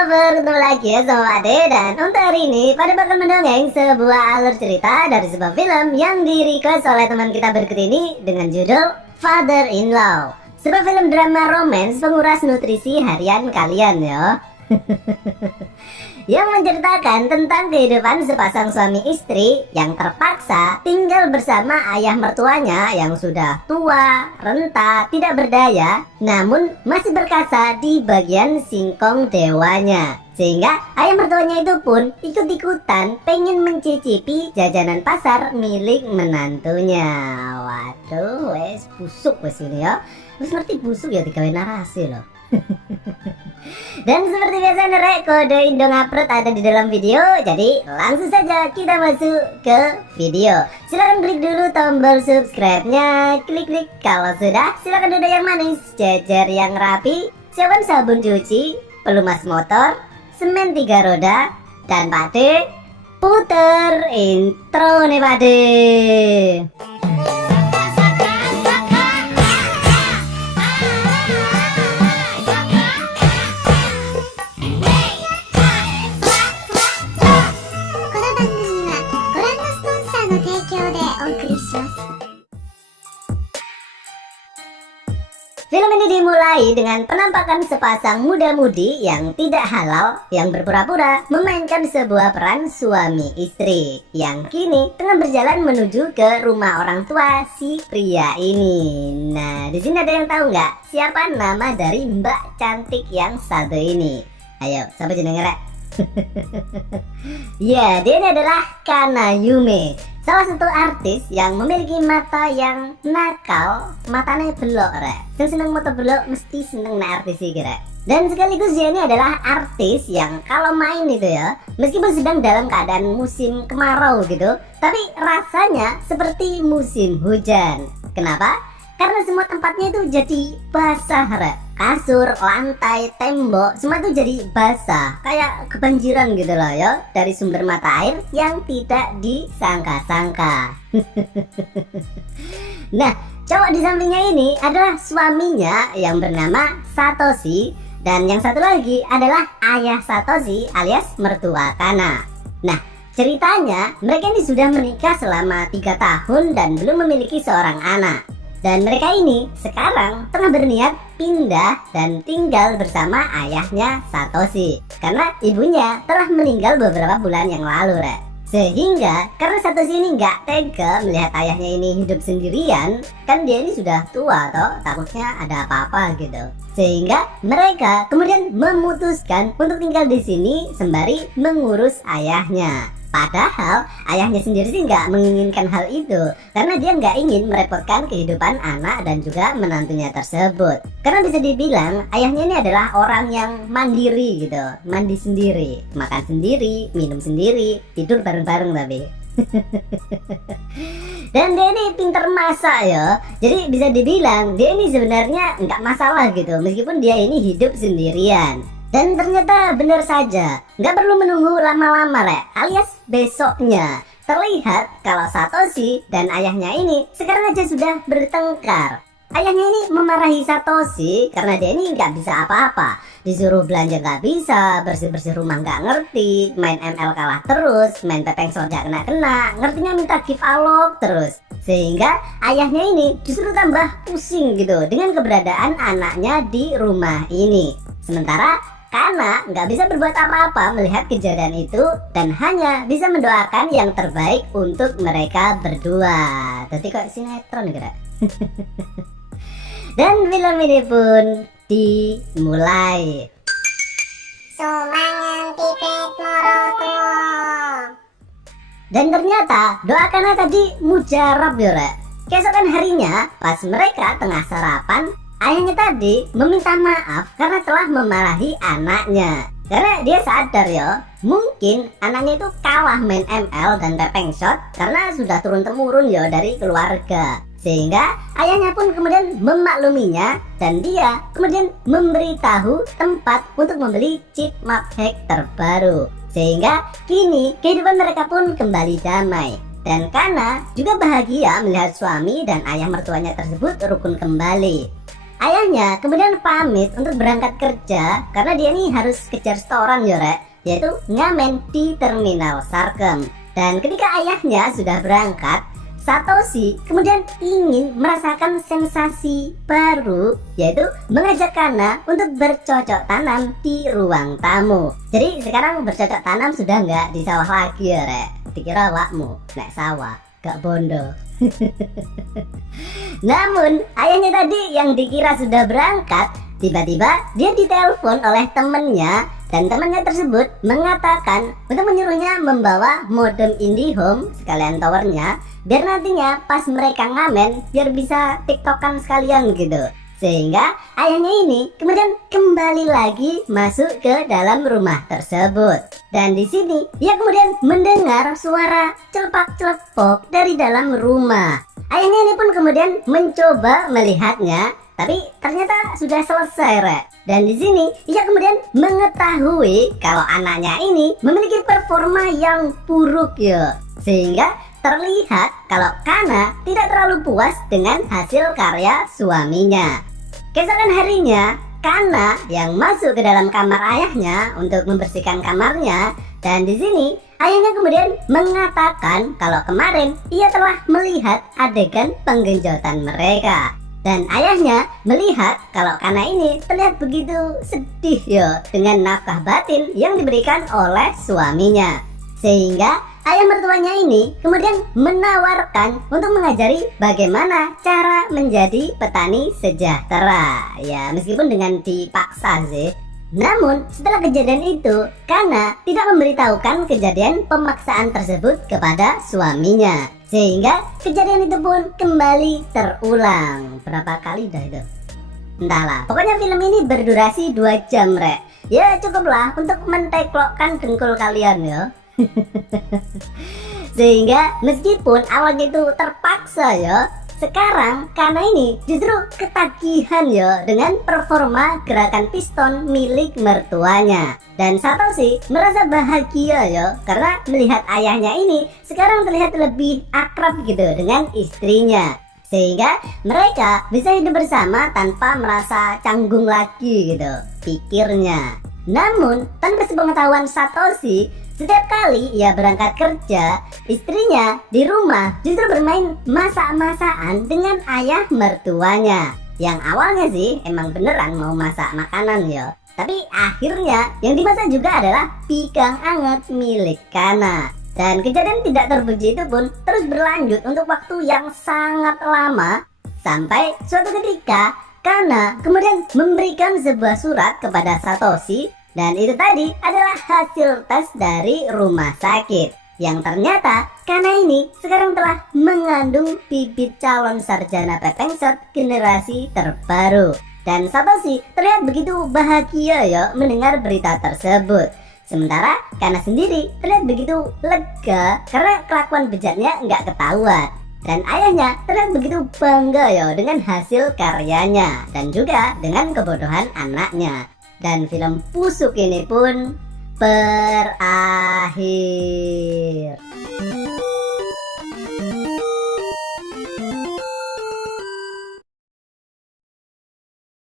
lover, ketemu lagi ya sama Ade. Dan untuk hari ini pada bakal mendongeng sebuah alur cerita dari sebuah film yang di-request oleh teman kita berikut ini dengan judul Father-in-Law. Sebuah film drama romance penguras nutrisi harian kalian ya. Yang menceritakan tentang kehidupan sepasang suami istri yang terpaksa tinggal bersama ayah mertuanya yang sudah tua, renta, tidak berdaya, namun masih berkasa di bagian singkong dewanya. Sehingga ayah mertuanya itu pun ikut-ikutan pengen mencicipi jajanan pasar milik menantunya. Waduh, wes busuk wes ini ya. Wes ngerti busuk ya digawe narasi loh. Dan seperti biasa nerek kode Indong Upload ada di dalam video. Jadi langsung saja kita masuk ke video. Silahkan klik dulu tombol subscribe-nya. Klik-klik kalau sudah. Silahkan duduk yang manis, jajar yang rapi, siapkan sabun cuci, pelumas motor, semen 3 roda, dan Pade puter intro nih Pade. Film ini dimulai dengan penampakan sepasang muda-mudi yang tidak halal yang berpura-pura memainkan sebuah peran suami istri yang kini tengah berjalan menuju ke rumah orang tua si pria ini. Nah, di sini ada yang tahu nggak siapa nama dari Mbak cantik yang satu ini? Ayo, siapa jenengnya? Ya, dia ini adalah Kana Yume, salah satu artis yang memiliki mata yang nakal, matanya belok rek. Yang seneng mata belok mesti seneng na artis sih kira. Dan sekaligus dia ini adalah artis yang kalau main itu ya, meskipun sedang dalam keadaan musim kemarau gitu, tapi rasanya seperti musim hujan. Kenapa? Karena semua tempatnya itu jadi basah rek. Kasur, lantai, tembok, semua itu jadi basah. Kayak kebanjiran gitu loh ya, dari sumber mata air yang tidak disangka-sangka. Nah, cowok di sampingnya ini adalah suaminya yang bernama Satoshi. Dan yang satu lagi adalah ayah Satoshi alias mertua Kana. Nah, ceritanya mereka ini sudah menikah selama 3 tahun dan belum memiliki seorang anak. Dan mereka ini sekarang tengah berniat pindah dan tinggal bersama ayahnya Satoshi, karena ibunya telah meninggal beberapa bulan yang lalu rek. Sehingga karena Satoshi ini nggak tega melihat ayahnya ini hidup sendirian, kan dia ini sudah tua toh, takutnya ada apa-apa gitu. Sehingga mereka kemudian memutuskan untuk tinggal di sini sembari mengurus ayahnya. Padahal ayahnya sendiri sih nggak menginginkan hal itu, karena dia nggak ingin merepotkan kehidupan anak dan juga menantunya tersebut. Karena bisa dibilang ayahnya ini adalah orang yang mandiri gitu, mandi sendiri, makan sendiri, minum sendiri, tidur bareng-bareng tapi. Dan dia ini pinter masak ya, jadi bisa dibilang dia ini sebenarnya nggak masalah gitu, meskipun dia ini hidup sendirian. Dan ternyata benar saja, nggak perlu menunggu lama-lama rek, alias besoknya terlihat kalau Satoshi dan ayahnya ini sekarang aja sudah bertengkar. Ayahnya ini memarahi Satoshi karena dia ini nggak bisa apa-apa, disuruh belanja nggak bisa, bersih-bersih rumah nggak ngerti, main ML kalah terus, main pepeng shot nggak kena-kena, ngertinya minta gift alok terus. Sehingga ayahnya ini justru tambah pusing gitu dengan keberadaan anaknya di rumah ini. Sementara Kana nggak bisa berbuat apa-apa melihat kejadian itu dan hanya bisa mendoakan yang terbaik untuk mereka berdua. Jadi kok sinetron gitu. Dan film ini pun dimulai. Dan ternyata doa Kana tadi mujarab ya rek. Keesokan harinya pas mereka tengah sarapan, ayahnya tadi meminta maaf karena telah memarahi anaknya. Karena dia sadar ya, mungkin anaknya itu kalah main ML dan pepeng shot karena sudah turun-temurun ya dari keluarga. Sehingga ayahnya pun kemudian memakluminya dan dia kemudian memberitahu tempat untuk membeli chip map hack terbaru. Sehingga kini kehidupan mereka pun kembali damai. Dan Kana juga bahagia melihat suami dan ayah mertuanya tersebut rukun kembali. ayahnya kemudian pamit untuk berangkat kerja karena dia nih harus kejar setoran ya rek, yaitu ngamen di terminal Sarkem. Dan ketika ayahnya sudah berangkat, Satoshi kemudian ingin merasakan sensasi baru, yaitu mengajak Kana untuk bercocok tanam di ruang tamu. Jadi sekarang bercocok tanam sudah nggak di sawah lagi ya rek, dikira wakmu nek sawah gak bondo. Namun ayahnya tadi yang dikira sudah berangkat, tiba-tiba dia ditelepon oleh temannya, dan temannya tersebut mengatakan untuk menyuruhnya membawa modem IndiHome sekalian towernya, biar nantinya pas mereka ngamen biar bisa tiktokan sekalian gitu. Sehingga ayahnya ini kemudian kembali lagi masuk ke dalam rumah tersebut. Dan di sini ia kemudian mendengar suara celepak-celepok dari dalam rumah. Ayahnya ini pun kemudian mencoba melihatnya, tapi ternyata sudah selesai rek. Dan di sini ia kemudian mengetahui kalau anaknya ini memiliki performa yang buruk ya. Sehingga terlihat kalau Kana tidak terlalu puas dengan hasil karya suaminya. Keesokan harinya, Kana yang masuk ke dalam kamar ayahnya untuk membersihkan kamarnya, dan di sini ayahnya kemudian mengatakan kalau kemarin ia telah melihat adegan penggenjotan mereka. Dan ayahnya melihat kalau Kana ini terlihat begitu sedih ya dengan nafkah batin yang diberikan oleh suaminya. Sehingga ayah mertuanya ini kemudian menawarkan untuk mengajari bagaimana cara menjadi petani sejahtera. Ya meskipun dengan dipaksa sih. Namun setelah kejadian itu, Kana tidak memberitahukan kejadian pemaksaan tersebut kepada suaminya. Sehingga kejadian itu pun kembali terulang. Berapa kali dah itu? Entahlah, pokoknya film ini berdurasi 2 jam rek. Ya cukuplah untuk menteklokkan dengkul kalian ya. Sehingga meskipun awalnya itu terpaksa ya, sekarang Kana ini justru ketagihan ya dengan performa gerakan piston milik mertuanya. Dan Satoshi merasa bahagia ya karena melihat ayahnya ini sekarang terlihat lebih akrab gitu dengan istrinya. Sehingga mereka bisa hidup bersama tanpa merasa canggung lagi gitu pikirnya. Namun tanpa sepengetahuan Satoshi, setiap kali ia berangkat kerja, istrinya di rumah justru bermain masak-masakan dengan ayah mertuanya. Yang awalnya sih emang beneran mau masak makanan ya, tapi akhirnya yang dimasak juga adalah pigang anget milik Kana. Dan kejadian tidak terpuji itu pun terus berlanjut untuk waktu yang sangat lama, sampai suatu ketika Kana kemudian memberikan sebuah surat kepada Satoshi. Dan itu tadi adalah hasil tes dari rumah sakit, yang ternyata Kana ini sekarang telah mengandung bibit calon sarjana pepengsot generasi terbaru. Dan Satoshi terlihat begitu bahagia ya mendengar berita tersebut. Sementara Kana sendiri terlihat begitu lega karena kelakuan bejatnya nggak ketahuan. Dan ayahnya terlihat begitu bangga ya dengan hasil karyanya dan juga dengan kebodohan anaknya. Dan film busuk ini pun berakhir.